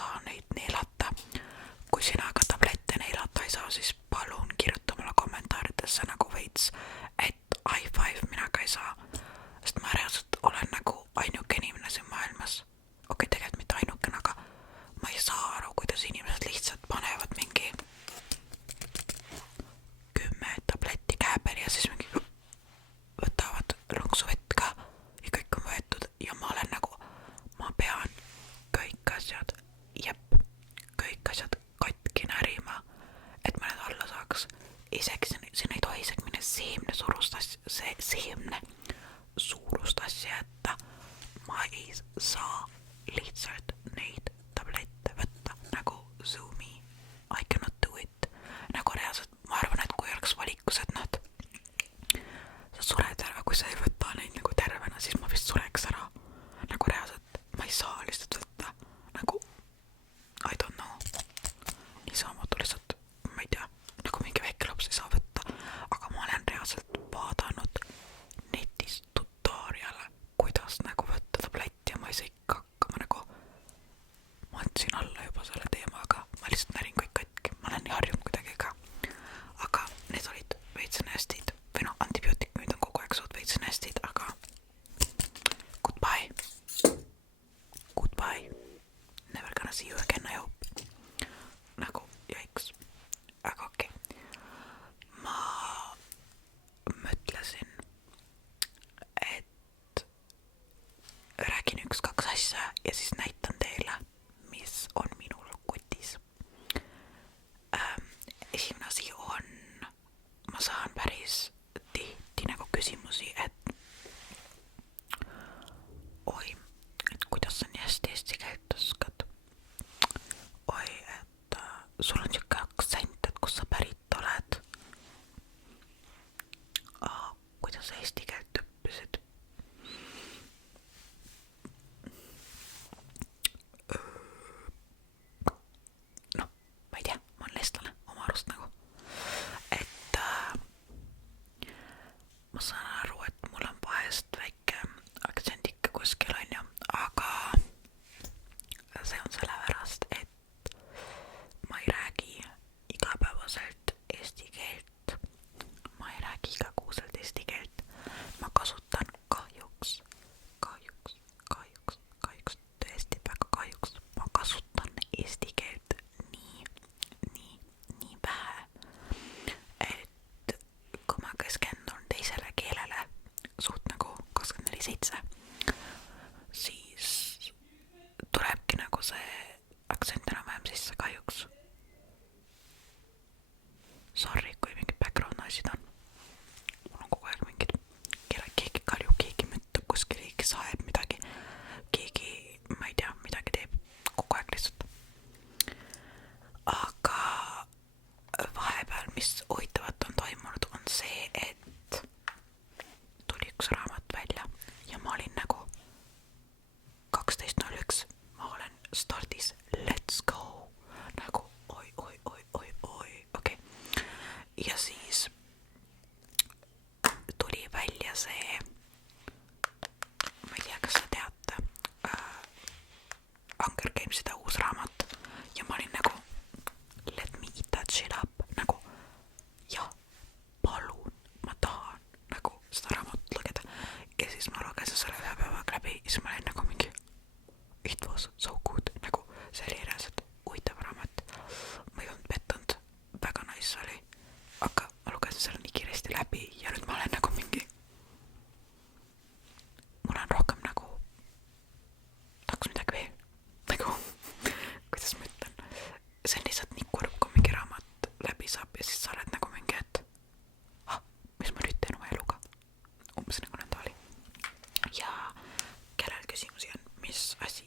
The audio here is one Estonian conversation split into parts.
saa neid neelata. Kui sina ka tablette neelata ei saa, siis palun kirjuta mulle kommentaaridesse nagu veits, et high five mina ka ei saa. Sest ma reaalselt olen nagu ainuke inimene siin maailmas. Okei, tegelikult mitte ainukene, aga ma ei saa aru, kuidas inimesed lihtsalt panevad mingi 10 tabletti käe peale ja siis mingi võtavad lonksu vett ka ja kõik on võetud ja ma olen nagu, ma pean kõik asjad katki närima, et ma need alla saaks. Isegi siin ei tohi isegi minna seemne suurust asja jätta. Ma ei saa lihtsalt neid tablette võtta nagu Zoomi. I cannot do it. Nagu reaalselt, ma arvan, et kui oleks valikus, et sa sured ära, kui sa ei võta neid nagu tervena, siis ma vist sureks ära. Nagu reaalselt, ma ei saa lihtsalt võtta. Nagu, I don't know. Niisaamatu lihtsalt, ma ei tea, nagu mingi väike laps ei saa võtta. Aga ma olen reaalselt vaadanud netis tutoriale, kuidas nagu võtta tabletti ja ma ei saa ikka hakkama nagu. Ma andsin alla juba selle teemaga, ma lihtsalt närin kõik katki, ma olen nii harjunud kuidagi ka. Aga need olid veits nestid, või noh, antibiootikumid on kogu aeg suht veits nestid, aga goodbye, never gonna see you again, I hope. Nagu, jaiks, aga okei. Ma mõtlesin, et räägin 1-2 asja ja siis näitan teile, mis on minul kotis. Esimene asi on, ma saan päris tihti nagu küsimusi, et oi, et kuidas sa nii hästi eesti keelt oskad. Oi, et sul on siuke aktsent, et kus sa pärit oled. Kuidas sa eesti keelt õppisid? No, ma ei tea, ma olen eestlane oma arust nagu. Et ma saan aru, et mul on vahest väike aktsent ikka kuskil on ju, aga see on sellepärast, et ma ei räägi igapäevaselt eesti keelt. Ma ei räägi igakuuselt eesti keelt. Ma kasutan kahjuks, tõesti väga kahjuks. Ma kasutan eesti keelt nii vähe, et kui ma keskendun teisele keelele suht nagu 24/7, siis tulebki nagu see aktsent enam-vähem sisse kahjuks. Sorry, kui mingid background noisid on. Mul on kogu aeg mingid, keegi karjub, keegi müttab kuskil, keegi saeb midagi, keegi, ma ei tea, midagi teeb kogu aeg lihtsalt. Aga vahepeal, mis huvitavat on toimunud, on see, et tuli üks raamat välja ja ma olin nagu 12:01, ma olen stardis, let's go, nagu oi, okei. Ja siis tuli välja see, ma ei tea, kas sa teate, Hunger Games'ide uus raamat ja ma olin nagu let me eat that shit up, nagu jah, palun, ma tahan nagu seda raamatut lugeda. Ja siis ma lugesin selle ühe päevaga läbi ja siis ma olin nagu mingi it was so good, nagu see oli reaalselt huvitav raamat. Ma ei olnud pettunud, väga nice oli, aga ma lugesin selle nii kiiresti läbi ja nüüd ma olen nagu mingi, mul on rohkem nagu tahaks midagi veel, nagu kuidas ma ütlen, see on lihtsalt nii kurb, kui mingi raamat läbi saab ja siis sa oled nagu mingi, et mis ma nüüd teen oma eluga, umbes nagu nõnda oli. Ja kellel küsimusi on, mis asi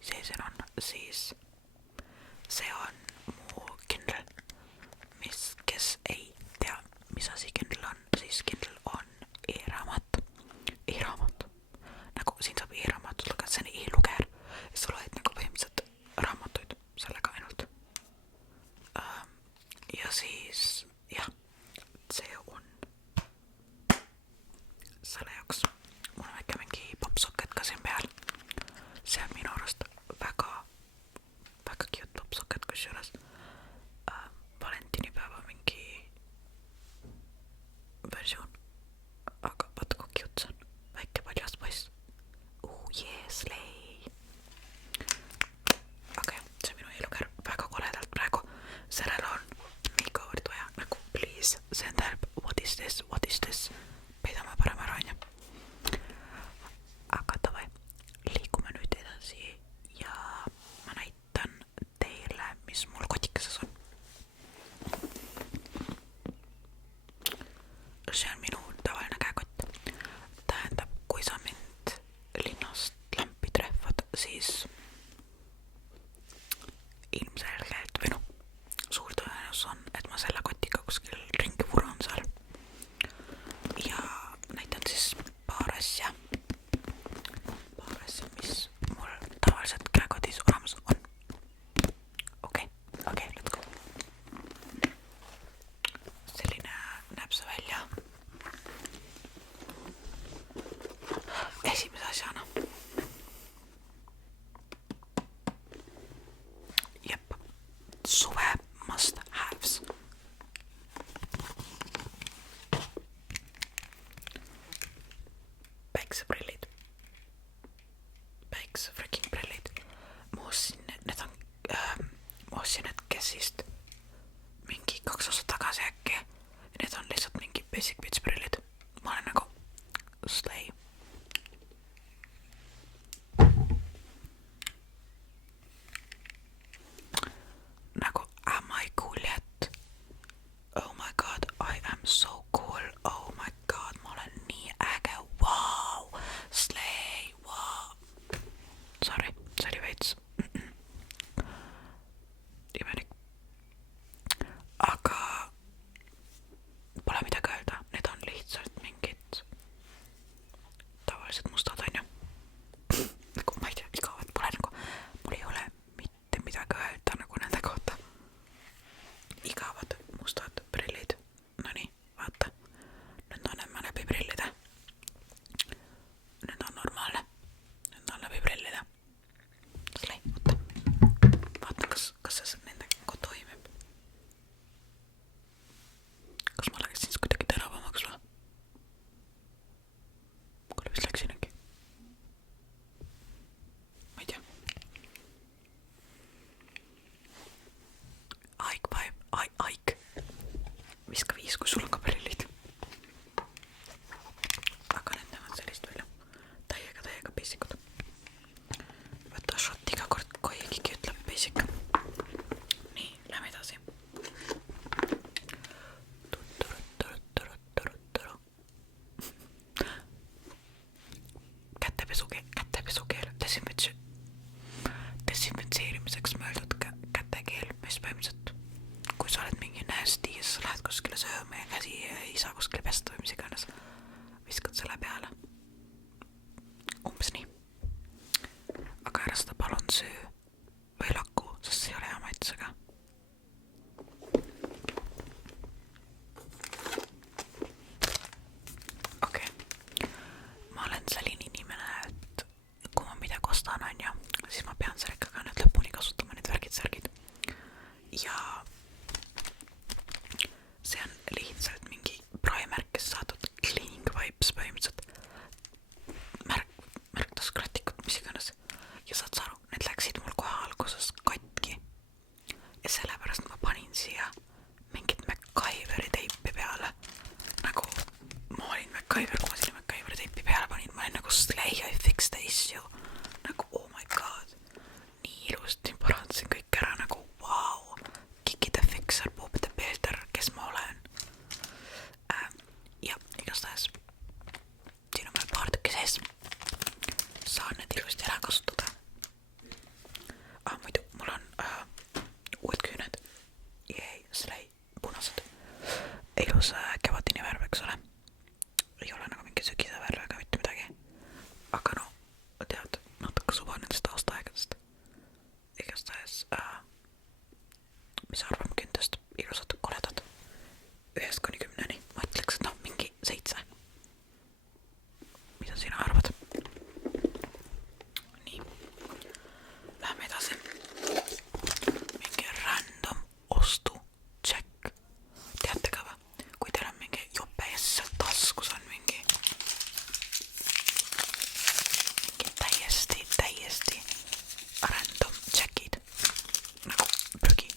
see siin on, siis see on mu Kindle. Kes ei tea, mis asi Kindle on, siis Kindle on e-raamat, nagu siin saab e-raamatut lugeda, see on e-luger ja sa loed nagu põhimõtteliselt raamatuid sellega ainult. Ja siis jah, see on selle jaoks, mul on väike mingi popsocket ka siin peal. See on minu arust väga sellel on makeoverit vaja, nagu please send help, what is this, peidame parem ära, onju. Aga davai, liigume nüüd edasi ja ma näitan teile, mis mul kotikeses on. See on minu tavaline käekott. Tähendab, kui sa mind linnast lampi trehvad, siis ilmselgelt või noh, suur tõenäosus on, et ma selle kotiga kuskil ringi vuran seal. Ja näitan siis paar asja, mis mul tavaliselt käekotis olemas on. Okei, let's go. Selline näeb see välja. Esimese asjana suve must haves. Päikseprillid. Päikse freaking prillid. Ma ostsin need Guessist mingi 2 aastat tagasi äkki. Need on lihtsalt mingi basic bitch prillid. Ma olen nagu slay. Nagu, am I cool yet? Oh my god, I am so cool. Oh my god, ma olen nii äge. Wow, slay, wow. Sorry, see oli veits imelik. Aga pole midagi öelda, need on lihtsalt mingid tavalised mustad, onju. Nagu ma ei tea, igavad pole nagu, mul ei ole mitte midagi öelda nagu nende kohta. Igavad mustad prillid. Nonii, vaata. Nüüd on emme läbi prillide. Nüüd on normaalne. Nüüd on läbi prillide. Slay, vaata. Vaata, kas see nendega toimib. Kas ma läksin siis kuidagi teravamaks või? Kuule, vist läksin äkki. Ma ei tea. Aik. Viska 5, kui sul on ka prillid. Aga need näevad sellist välja. Täiega basikud. Võta shot iga kord, kui keegi ütleb basic. Nii, lähme edasi. Kätepesukeel, desinfitseerimiseks mõeldud kätekeel, mis põhimõtteliselt, kui sa oled mingi nasty ja sa lähed kuskile sööma ja käsi ei saa kuskile pesta või mis iganes, viskad selle peale. Umbes nii. Aga ära seda palun söö või laku, sest see ei ole hea maitsega. Okei. Ma olen selline inimene, et kui ma midagi ostan, onju, siis ma pean selle ikkagi nüüd lõpuni kasutama, need värgid-särgid. Ja see on lihtsalt mingi Primarkis saadud cleaning vibes põhimõtteliselt. Märktuskratikud, mis iganes. Ja saad sa aru, need läksid mul kohe alguses katki. Ja sellepärast ma panin siia mingit MacGyveri teipi peale. Nagu ma olin MacGyver, kui ma sinna MacGyveri teipi peale panin, ma olin nagu slay, I fixed the issue. Nagu oh my god. Nii ilusti parandasin kõik ära, nagu wow. Kiki the fixer, Bob the builder, kes ma olen. Ja igastahes siin on veel paar tükki sees. Saan need ilusti ära kasutada. Muidu mul on uued küüned. Jäi, slay, punased. Ilus kevadini värv, eks ole. Ei ole nagu mingi sügise värv ega mitte midagi. Aga no, tead, natuke suva nendest aastaaegadest. Igastahes, mis arvame küntest? Ilusad, koledad. 1-10, ma ütleks, et noh, mingi 7. Mida sina arvad? Nii. Lähme edasi. Mingi random ostu check. Teate ka või? Kui teil on mingi jope ja siis seal taskus on mingi täiesti random checkid. Nagu prügi.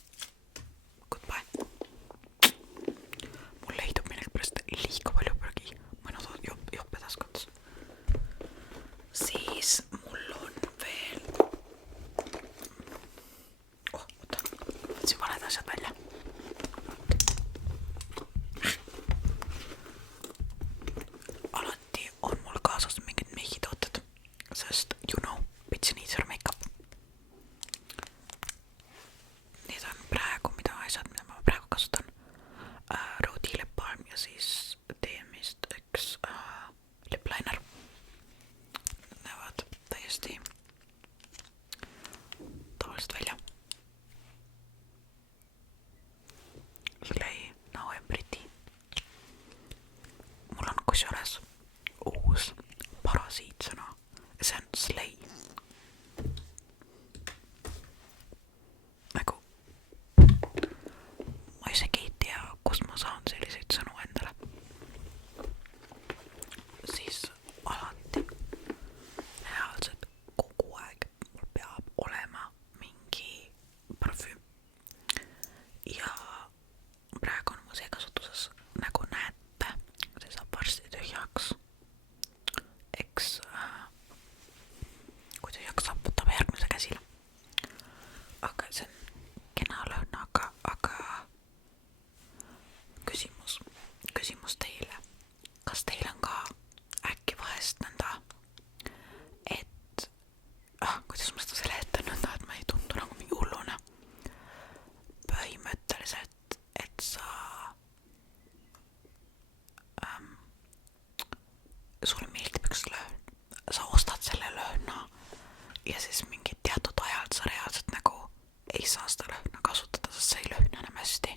ei saa seda lõhna kasutada, sest see ei lõhna enam hästi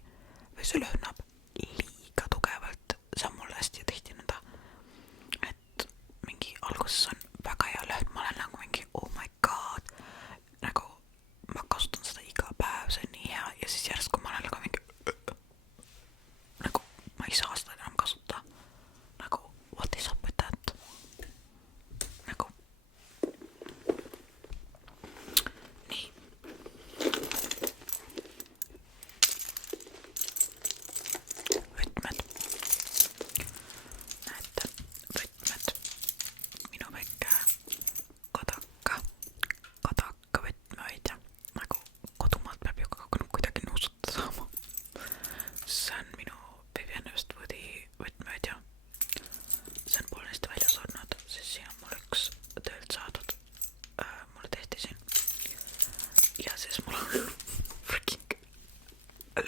või see lõhnab liiga tugevalt. See on mulle hästi tihti nõnda, et mingi alguses on väga hea lõhn, ma olen nagu mingi oh my god, nagu ma kasutan seda iga päev, see on nii hea, ja siis järsku ma olen nagu mingi nagu ma ei saa seda enam kasutada, nagu what is up with that, nagu nii. Võtmed, näete, võtmed, minu väike kadaka võtmehoidja, nagu kodumaalt peab ju ka kuidagi nuusutada saama. See on minu Vivienne Westwoodi võtmehoidja, see on poolenisti välja surnud, siis siin on mul üks töölt saadud, mulle tehti siin, ja siis mul on freaking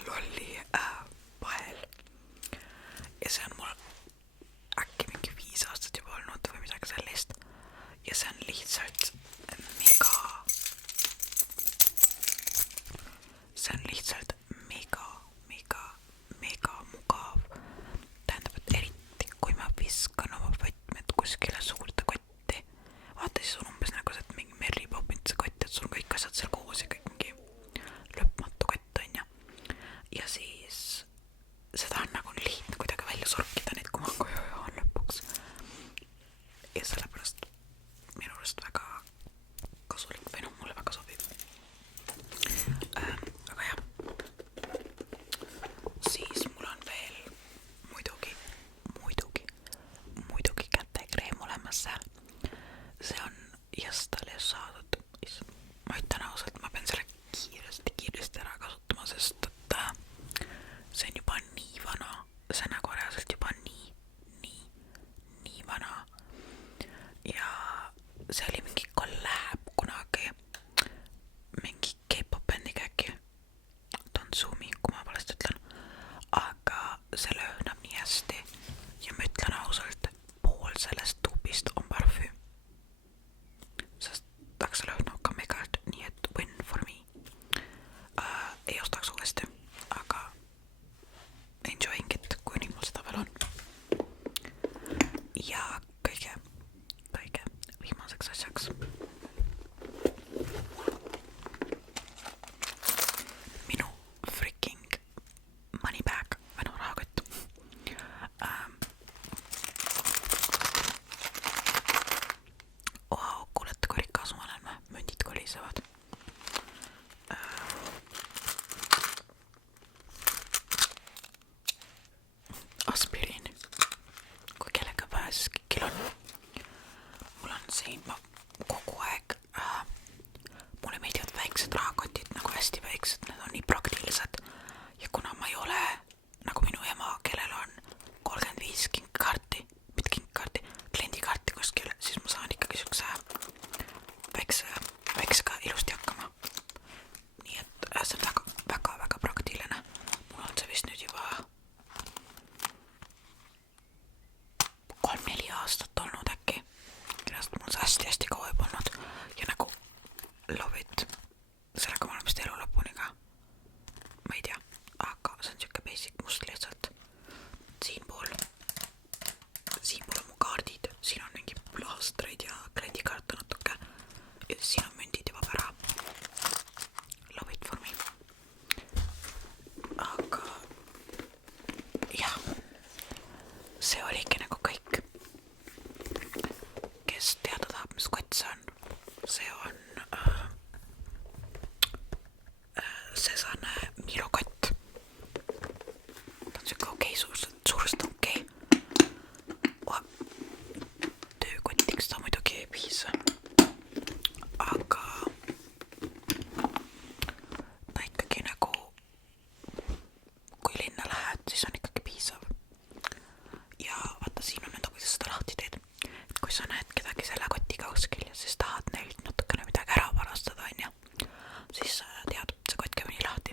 lolli vahel, ja see on mul äkki mingi 5 aastat juba olnud või midagi sellist, ja see on lihtsalt mega mugav. Tähendab, et eriti kui ma viskan oma võtmed kuskile suurde kotti, vaata siis on umbes nagu see, et mingi Mary Poppinsi kott, et sul on kõik asjad seal koos ja kõik mingi lõpmatu kott on ja siis seda on nagu lihtne kuidagi välja sorkida neid, kui ma koju joon lõpuks, ja sellepärast minu arust väga kasulik või noh, mulle väga sobib. Aga jah, siis mul on veel muidugi kätekreem olemas. See on Jastale saadud. Ma ütlen ausalt, ma pean selle kiiresti ära kasutama, sest et see on juba nii vana, see nagu reaalselt juba nii vana, ja see oli mingi collab kunagi mingi K-pop bändiga äkki, Tonsumi, kui ma valesti ütlen, aga see lõhnab nii hästi ja ma ütlen ausalt, pool sellest tuubist on parfüüm, sest see lõhnab ka megalt, nii et win for me. Ei ostaks uuesti, aga enjoying it, kuni mul seda veel on. Ja kõige viimaseks asjaks minu freaking money bag või noh, rahakott. Wow, kuulete, kui rikas ma olen, mündid kolisevad. Aspiriin, kui kellega pääses, kõigil on. Mul on siin, ma kogu aeg, mulle meeldivad väiksed rahakotid, nagu hästi väiksed, need on nii praktilised, ja kuna ma ei ole nagu minu ema, kellel on 35 kinkkaarti, mitte kinkkaarti, kliendikaarti kuskil, siis ma saan ikkagi siukse väiksega ilusti hakkama. Nii et see on väga praktiline. Mul on see vist nüüd juba 3-4 aastat olnud äkki, kellest mul see hästi kaua juba olnud, ja nagu love it, sellega ma olen vist elu lõpuni ka, ma ei tea, aga see on siuke basic must lihtsalt. Siinpool on mu kaardid, siin on mingi plaastreid ja kliendikaarte natuke, ja siin on mündid juba ära. Love it for me. Aga jah, see oligi nagu kõik. Kes teada tahab, mis kott see on Sesane Milo kott. Ta on siuke okei, suurest okei. Töökotiks ta muidugi ei piisa, aga ta ikkagi nagu, kui linna lähed, siis on ikkagi piisav. Ja vaata, siin on nõnda, kuidas seda lahti teed, et kui sa näed kedagi selle kotiga kuskil ja siis tahad neilt natukene midagi ära varastada, on ju, siis tead, see kott käib nii lahti,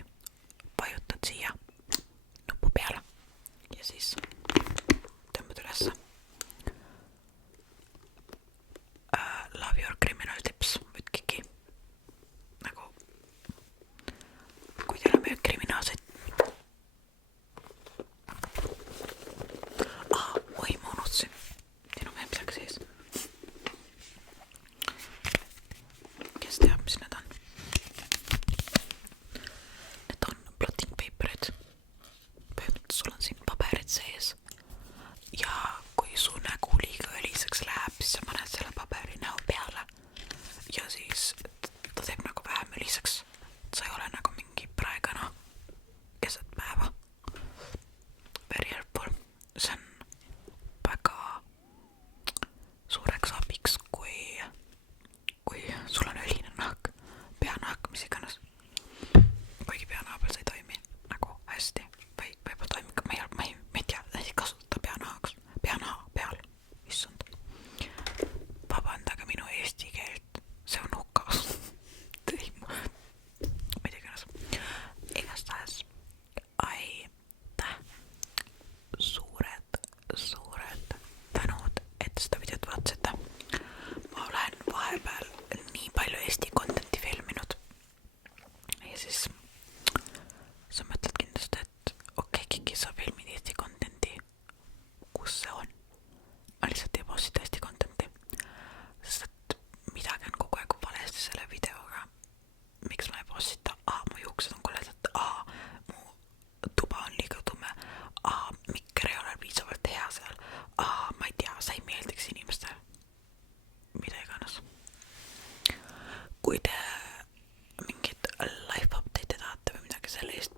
sa mõtled kindlasti, et okei, Kiki, sa filmid Eesti content'i. Kus see on? Ma lihtsalt ei postita Eesti content'i. Sest et midagi on kogu aeg valesti selle videoga. Miks ma ei postita? Mu juuksed on koledad. Mu tuba on liiga tume. Mikker ei ole piisavalt hea seal. Ma ei tea, sa ei meeldiks inimestele. Mida iganes. Kui te mingit life update'i tahate või midagi sellist,